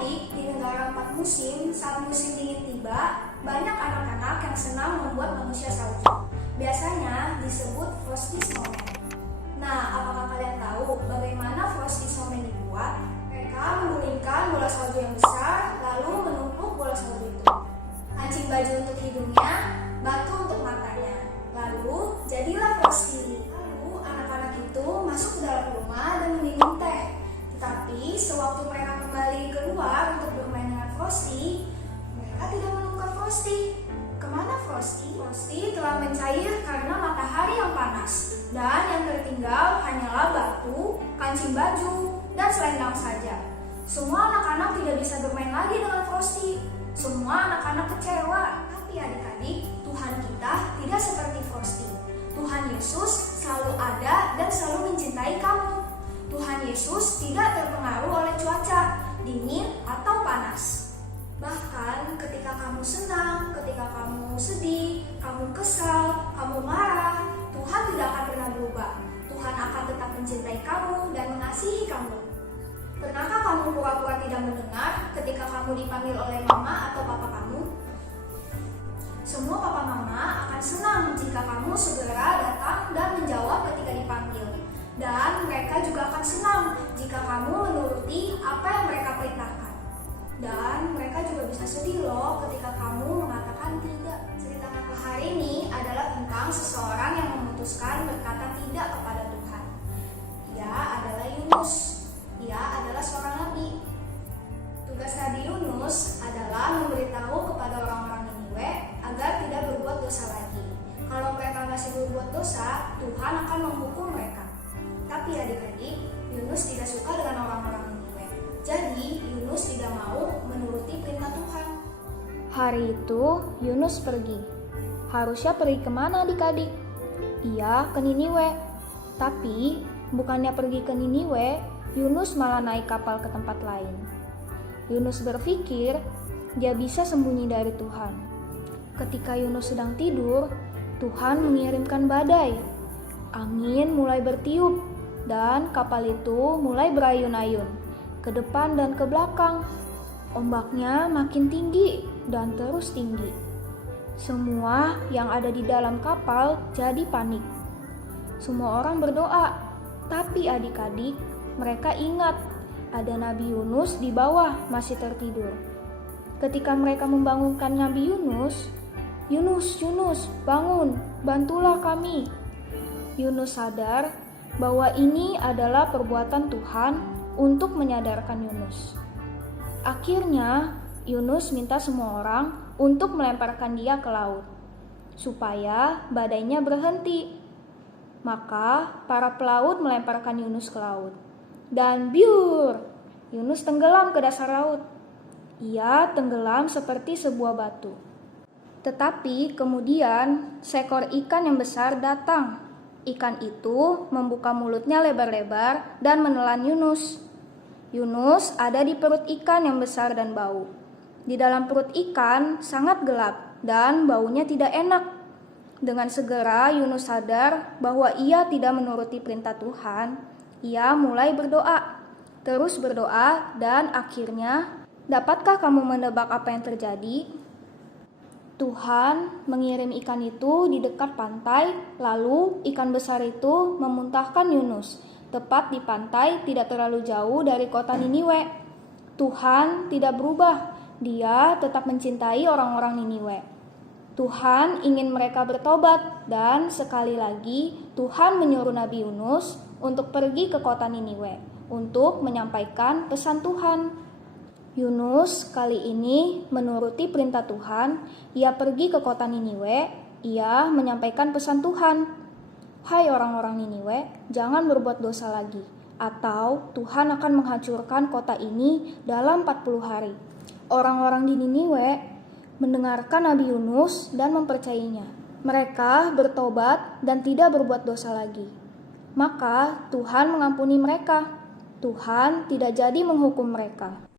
Adik-adik, di negara 4 musim, saat musim dingin tiba, banyak anak-anak yang senang membuat manusia salju. Biasanya disebut frosty snowman. Nah, apakah kalian tahu bagaimana frosty snowman dibuat? Mereka menggulingkan bola salju yang besar, lalu menumpuk bola salju itu. Kancing baju untuk hidungnya, batu untuk matanya. Lalu, jadilah frosty. Lalu, anak-anak itu masuk ke dalam rumah dan meminum teh. Tetapi sewaktu mereka kembali keluar untuk bermain dengan Frosty, mereka tidak menemukan Frosty. Kemana Frosty? Frosty telah mencair karena matahari yang panas. Dan yang tertinggal hanyalah batu, kancing baju, dan selendang saja. Semua anak-anak tidak bisa bermain lagi dengan Frosty. Semua anak-anak kecewa. Tapi adik-adik, Tuhan kita tidak seperti Frosty. Tuhan Yesus selalu ada dan selalu mencintai kamu. Tuhan Yesus tidak terpengaruh oleh cuaca, dingin atau panas. Bahkan ketika kamu senang, ketika kamu sedih, kamu kesal, kamu marah, Tuhan tidak akan pernah berubah. Tuhan akan tetap mencintai kamu dan mengasihi kamu. Pernahkah kamu pura-pura tidak mendengar ketika kamu dipanggil oleh mama atau papa kamu? Semua papa mama akan senang jika kamu segera datang dan menjawab ketika dipanggil. Dan mereka juga akan senang jika kamu menuruti apa yang mereka perintahkan. Dan mereka juga bisa sedih loh ketika kamu mengatakan tidak. Cerita aku hari ini adalah tentang seseorang yang memutuskan berkata tidak kepada Tuhan. Ia adalah Yunus. Ia adalah seorang nabi. Tugas Nabi Yunus adalah memberitahu kepada orang-orang Niniwe agar tidak berbuat dosa lagi. Kalau mereka masih berbuat dosa, Tuhan akan menghukum mereka. Tapi adik-adik, Yunus tidak suka dengan orang-orang Niniwe. Jadi, Yunus tidak mau menuruti perintah Tuhan. Hari itu, Yunus pergi. Harusnya pergi kemana adik-adik? Ia ke Niniwe. Tapi, bukannya pergi ke Niniwe, Yunus malah naik kapal ke tempat lain. Yunus berpikir, dia bisa sembunyi dari Tuhan. Ketika Yunus sedang tidur, Tuhan mengirimkan badai. Angin mulai bertiup. Dan kapal itu mulai berayun-ayun ke depan dan ke belakang. Ombaknya makin tinggi dan terus tinggi. Semua yang ada di dalam kapal jadi panik. Semua orang berdoa, tapi adik-adik, mereka ingat ada Nabi Yunus di bawah masih tertidur. Ketika mereka membangunkan Nabi Yunus, Yunus, bangun, bantulah kami. Yunus sadar bahwa ini adalah perbuatan Tuhan untuk menyadarkan Yunus. Akhirnya, Yunus minta semua orang untuk melemparkan dia ke laut, supaya badainya berhenti. Maka, para pelaut melemparkan Yunus ke laut. Dan biur, Yunus tenggelam ke dasar laut. Ia tenggelam seperti sebuah batu. Tetapi kemudian, seekor ikan yang besar datang. Ikan itu membuka mulutnya lebar-lebar dan menelan Yunus. Yunus ada di perut ikan yang besar dan bau. Di dalam perut ikan sangat gelap dan baunya tidak enak. Dengan segera Yunus sadar bahwa ia tidak menuruti perintah Tuhan. Ia mulai berdoa, terus berdoa, dan akhirnya, dapatkah kamu menebak apa yang terjadi? Tuhan mengirim ikan itu di dekat pantai, lalu ikan besar itu memuntahkan Yunus, tepat di pantai tidak terlalu jauh dari kota Niniwe. Tuhan tidak berubah, dia tetap mencintai orang-orang Niniwe. Tuhan ingin mereka bertobat, dan sekali lagi Tuhan menyuruh Nabi Yunus untuk pergi ke kota Niniwe, untuk menyampaikan pesan Tuhan. Yunus kali ini menuruti perintah Tuhan. Ia pergi ke kota Niniwe. Ia menyampaikan pesan Tuhan. Hai orang-orang Niniwe, jangan berbuat dosa lagi, atau Tuhan akan menghancurkan kota ini dalam 40 hari. Orang-orang di Niniwe mendengarkan Nabi Yunus dan mempercayainya. Mereka bertobat dan tidak berbuat dosa lagi. Maka Tuhan mengampuni mereka. Tuhan tidak jadi menghukum mereka.